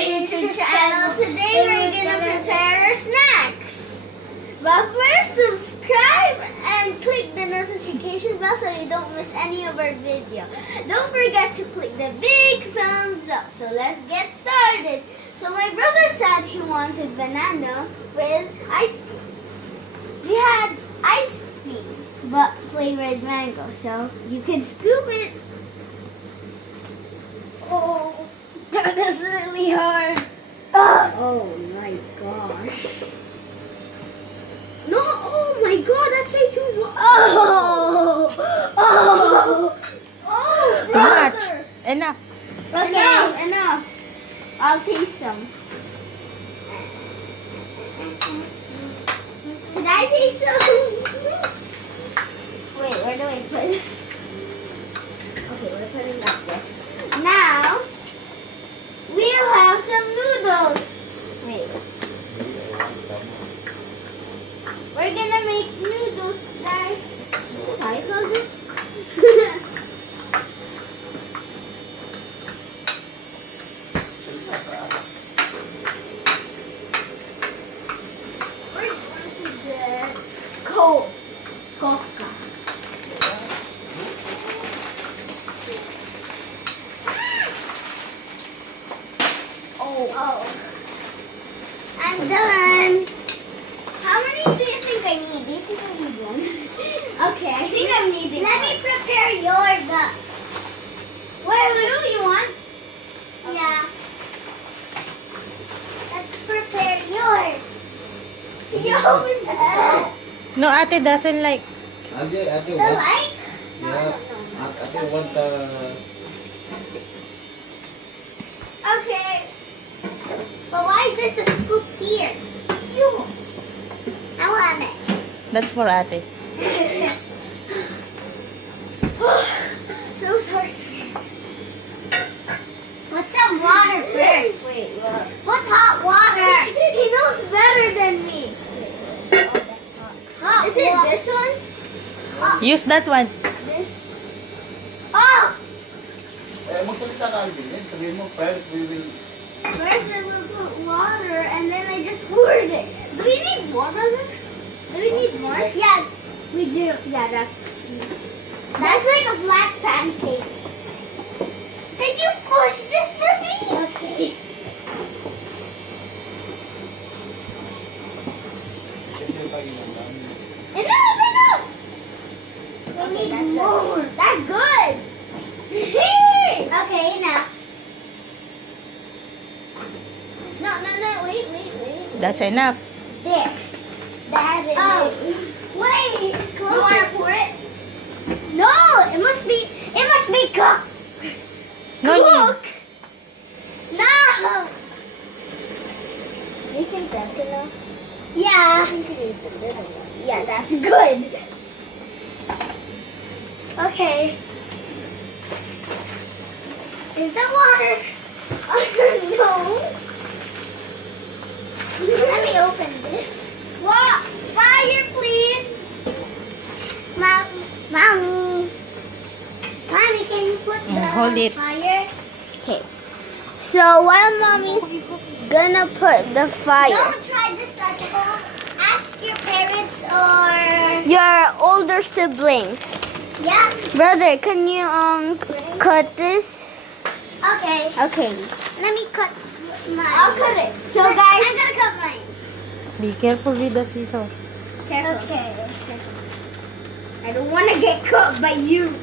YouTube channel. Today we're gonna prepare our snacks. But first, subscribe and click the notification bell so you don't miss any of our video. Don't forget to click the big thumbs up. So let's get started. So my brother said he wanted banana with ice cream. We had ice cream, but flavored mango. So you can scoop it. Oh, that is really hard. Oh my gosh. No, oh my god, that's way too much. Oh, Too much. Enough. Okay, enough. I'll taste some. Can I taste some? Wait, where do I put it? Okay, we're putting that there. Now, we'll have some noodles. Wait. We're gonna make noodles, guys. This is how you close it. We're going to get Coca. Oh. I'm done. How many do you think I need? Do you think I need one? Okay, I think I'm needing Let me prepare yours up. Two you want? Okay. Yeah. Let's prepare yours. You open this. No, ate doesn't like. Ate The want, like? yeah, ate want Okay. But why is there a scoop here? You. I want it. That's for ate. Those are scared. Put some water first. Wait, what? Put hot water. He knows better than me. Is it this one? Use that one. This? Oh! eh, magsalita ka din. Sabihin mo, first we will... First I will put water and then I just poured it. Do we need more, brother? Do we need more? Yeah, we do. Yeah, that's like a flat pancake. Can you push this for me? Okay. Enough! We need more. That's good. Okay, enough. No, wait. That's enough. There. That is wait. Close. You want to pour it? No, it must be cooked. No, Cook. No. You think that's enough? Yeah. Yeah, that's good. Okay. Is the water? I don't know. Let me open this. What? Fire, please. Mommy, can you put the hold it. fire? Okay. So while Mommy's gonna put the fire. Don't try this at home. Ask your parents or your older siblings. Yeah. Brother, can you cut this? Okay. Okay. Let me cut mine. I'll cut it. So guys, I'm gonna cut mine. Be careful with the scissors. Careful. Okay. I don't want to get cut by you.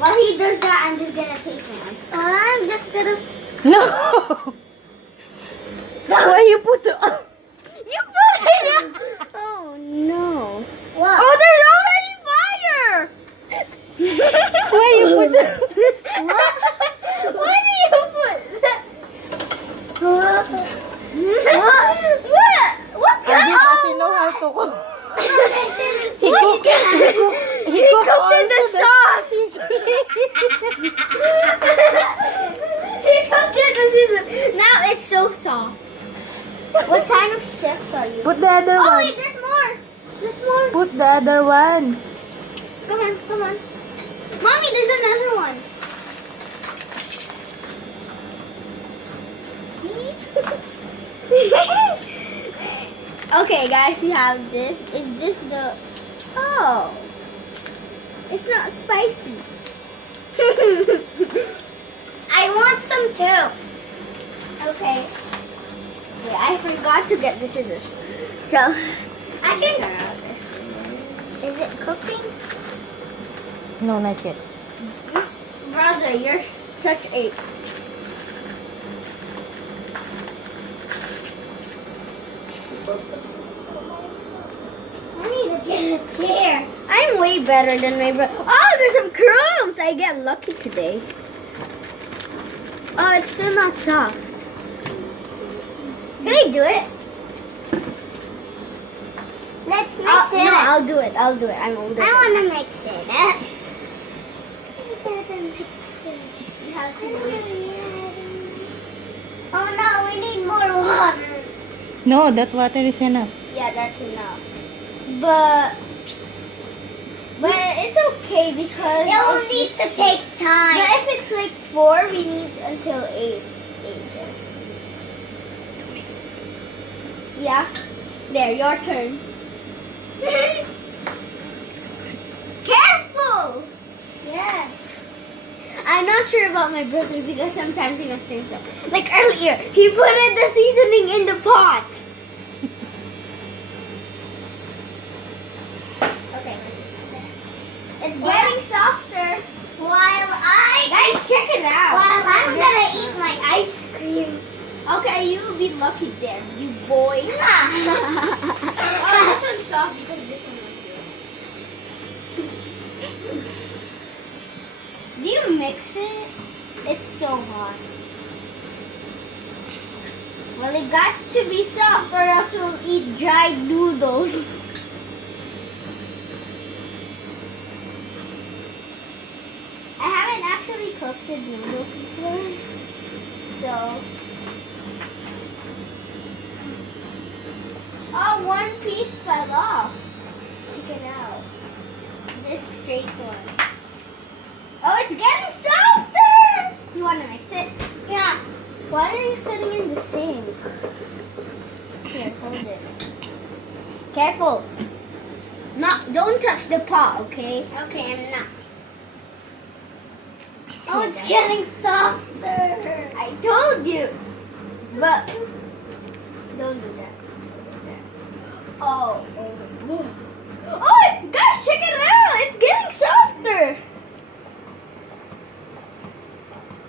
While he does that, I'm just gonna take mine. I'm just gonna. No! Why you put the... You put it in. Oh no. What? Oh, there's already fire! Why you put the... What? Why do you put that? What? What He doesn't know how to cook. He cooked in the sauce. He cooked in the season. Now it's so soft. What kind of chefs are you? Put the other Oh one. wait, there's more. There's more. Put the other one. Come on. Mommy, there's another one. Okay, guys, we have this. Is this the... Oh. It's not spicy. I want some too. Okay. Wait, I forgot to get the scissors. So, I can. Is it cooking? No, not yet. brother, you're such a... I need to get a chair. I'm way better than my brother. Oh, there's some crumbs. I get lucky today. Oh, it's still not soft. Can I do it? Let's mix No, it. I'll do it. I'll do it. I'm older. I want to mix it. You have to Oh no, we need more water. No, that water is enough. Yeah, that's enough. But it's okay because It will if need it's- to take But time. if it's like 4, we need until 8. Yeah. There, your turn. Careful! Yes. I'm not sure about my brother because sometimes he must think so. Like earlier, he put the seasoning in the pot. Okay. It's getting softer. Guys, check it out. While I'm gonna eat my ice cream. Okay, you will be lucky then, you boy. Oh, this one's soft because this one was here. Do you mix it? It's so hot. Well, it got to be soft or else we'll eat dried noodles. I haven't actually cooked the noodles before, so... Oh, one piece fell off. Take it out. This straight one. Oh, it's getting softer! You want to mix it? Yeah. Why are you sitting in the sink? Here, hold it. Careful. Don't touch the pot, okay? Okay, I'm not. Oh, it's getting softer. I told you. But don't do that. Oh. Oh, guys, check it out. It's getting softer.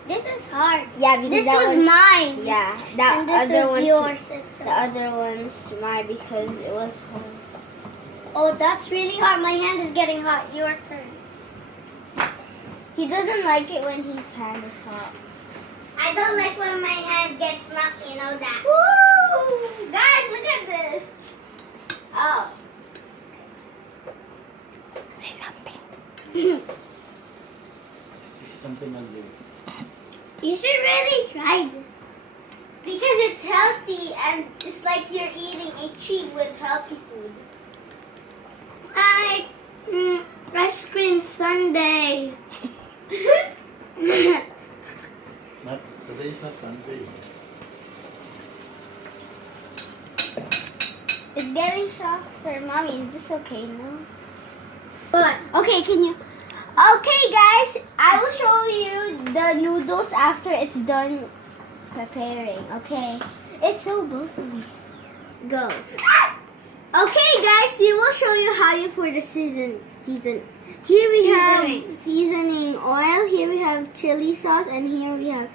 This is hard. Yeah, because This that was one's- mine. Yeah, that And this other was one's yours. The other one's mine because it was hard. Oh, that's really hard. My hand is getting hot. Your turn. He doesn't like it when his hand is hot. I don't like when my hand gets hot. You know that. Woo! Guys, look at this. Oh. Say something. Something like this. You should really try this. Because it's healthy and it's like you're eating a treat with healthy food. Ice cream sundae. Not, today is not Sunday. It's getting softer. Mommy, is this okay now? Good. Okay, can you... Okay, guys, I will show you the noodles after it's done preparing, okay? It's so bubbly. Go. Okay, guys, we will show you how you pour the season. Here we have seasoning oil, here we have chili sauce, and here we have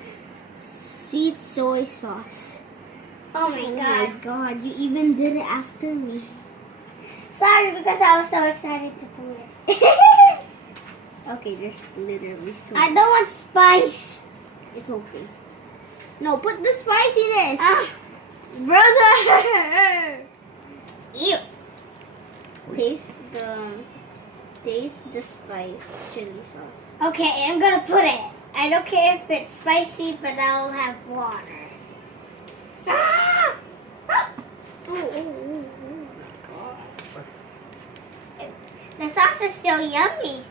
sweet soy sauce. Oh my god. God, you even did it after me. Sorry, because I was so excited to do it. Okay, there's literally so I don't want spice. It's okay. No, put the spiciness. Ah, Brother! ew. Taste the spice chili sauce. Okay, I'm gonna put it. I don't care if it's spicy, but I'll have water. Ah! Ah! Oh. The sauce is so yummy.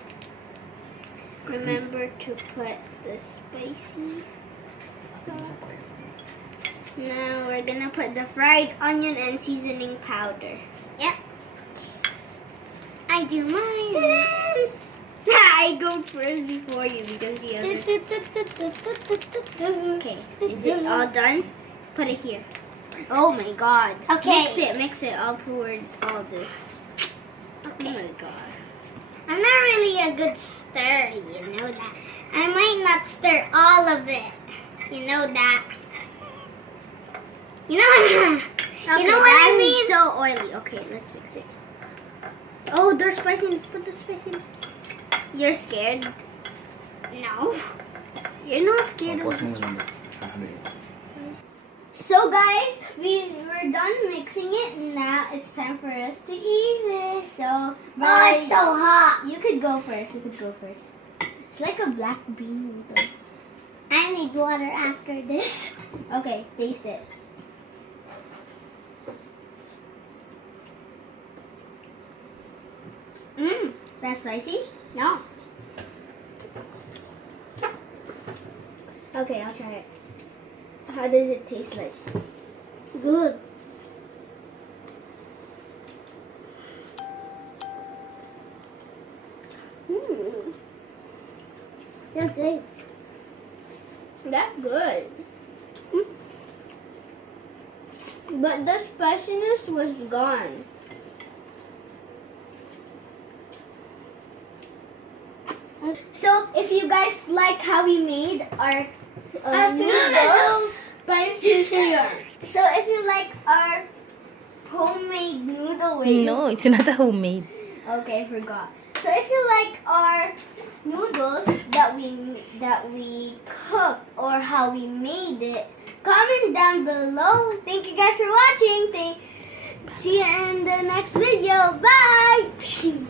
Remember to put the spicy sauce. Now we're gonna put the fried onion and seasoning powder. Yep. I do mine. I go first before you because the other. Okay, is it all done? Put it here. Oh my god. Okay. Mix it. I'll pour all this. Oh my god. I'm not really a good stirrer, you know that. I might not stir all of it. You know that. You know, you know what I mean? So oily. Okay, let's fix it. Oh, there's spiciness. Put the spiciness. You're scared? No. You're not scared Oh, of mo this. lang. So guys, we were done mixing it. Now it's time for us to eat it. So, Oh, it's so hot. You could go first. It's like a black bean noodle. I need water after this. Okay, taste it. That's spicy? No. Okay, I'll try it. How does it taste like? Good. So good. That's good. But the spiciness was gone. So, if you guys like how we made our noodles, so if you like our homemade noodle way, No, it's not a homemade. okay, forgot. So if you like our noodles that we cooked or how we made it, comment down below. Thank you guys for watching. See you in the next video. Bye.